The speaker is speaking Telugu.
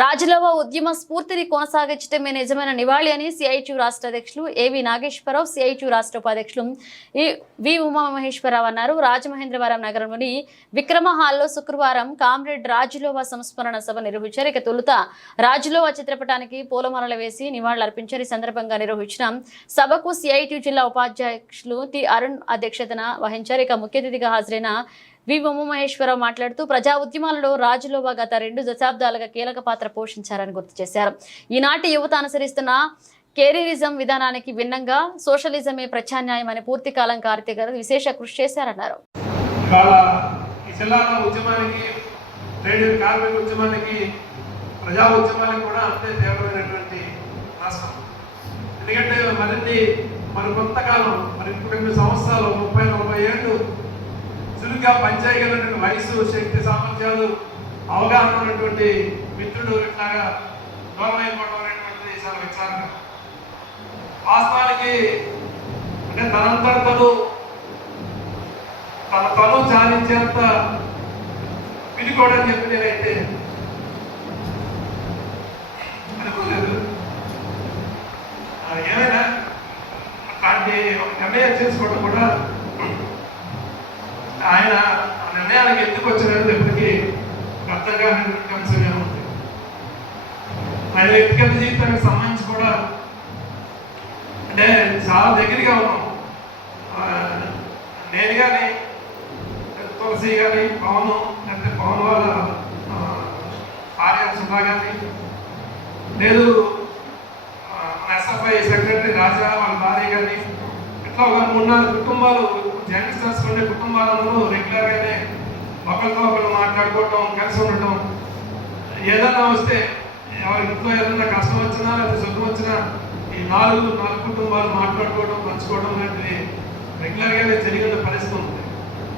రాజులవ ఉద్యమ స్ఫూర్తిని కొనసాగించడమే నిజమైన నివాళి అని సిఐటియు రాష్ట్ర అధ్యక్షులు ఏవి నాగేశ్వరరావు సిఐటియు రాష్ట్ర ఉపాధ్యక్షులు వి ఉమామహేశ్వరరావు అన్నారు. రాజమహేంద్రవరం నగరంలోని విక్రమ హాల్లో శుక్రవారం కామ్రేడ్ రాజులోవ సంస్మరణ సభ నిర్వహించారు. ఇక తొలుత రాజులోవ చిత్రపటానికి పూలమాలలు వేసి నివాళులర్పించారు ఈ సందర్భంగా నిర్వహించిన సభకు సిఐటియు జిల్లా ఉపాధ్యక్షులు టి అరుణ్ అధ్యక్షతన వహించారు. ఇక ముఖ్య అతిథిగా హాజరైన వి ఉమామహేశ్వరరావు మాట్లాడుతూ ప్రజా ఉద్యమాలలో రాజులోవ గత రెండు దశాబ్దాలుగా కీలక పాత్ర పోషించారని గుర్తు చేశారు. ఈనాటి యువత అనుసరిస్తున్న కెరీరిజం విధానానికి భిన్నంగా సోషలిజమే ప్రత్యామ్నాయం అని పూర్తి కాలం కార్తీక్ గారు విశేష కృషి చేశారన్నారు. ప్రజా ఉద్యమానికి కూడా అంతే తీవ్రమైనటువంటి రాష్ట్రం. ఎందుకంటే మరిన్ని మరి కొంతకాలం మరి కొన్ని సంవత్సరాలు ముప్పై నలభై ఏళ్ళు వయసు శక్తి సామర్థ్యాలు అవగాహన ఉన్నటువంటి మిత్రుడు ఇట్లాగా దూరం అయిపోవడం అనేటువంటిది చాలా విచారణ. వాస్తవానికి అంటే తనంతా తను తన తను చాలించేంత వినుకోవడం చెప్పి నేనైతే అనుకోలేదు. ఏమైనా? అట్లాంటి ఒక నిర్ణయం చేసుకోవడం కూడా ఆయన ఆ నిర్ణయానికి ఎందుకు వచ్చినది ఇప్పటికీ భర్తగా కన్సర్న్ ఉంది. ఆయన వ్యక్తిగత జీవితానికి సంబంధించి కూడా అంటే చాలా దగ్గరగా ఉన్నాం. నేను కానీ తులసి కానీ పవన్ లేకపోతే పవన్ వాళ్ళ భార్య సుధా కానీ లేదు ఎస్ఎఫ్ఐ సెక్రటరీ రాజా వాళ్ళ భార్య కానీ ఇట్లా ఒక మూడు నాలుగు కుటుంబాలు యంగ్స్టర్స్ ఉండే కుటుంబాలందరూ రెగ్యులర్గానే ఒకరితో ఒకరు మాట్లాడుకోవటం కలిసి ఉండటం. ఏదైనా వస్తే ఎవరి ఇంట్లో ఏదైనా కష్టం వచ్చినా లేకపోతే సుఖం వచ్చినా ఈ నాలుగు నాలుగు కుటుంబాలు మాట్లాడుకోవడం పంచుకోవడం లాంటివి రెగ్యులర్గానే జరిగిన పరిస్థితి ఉంది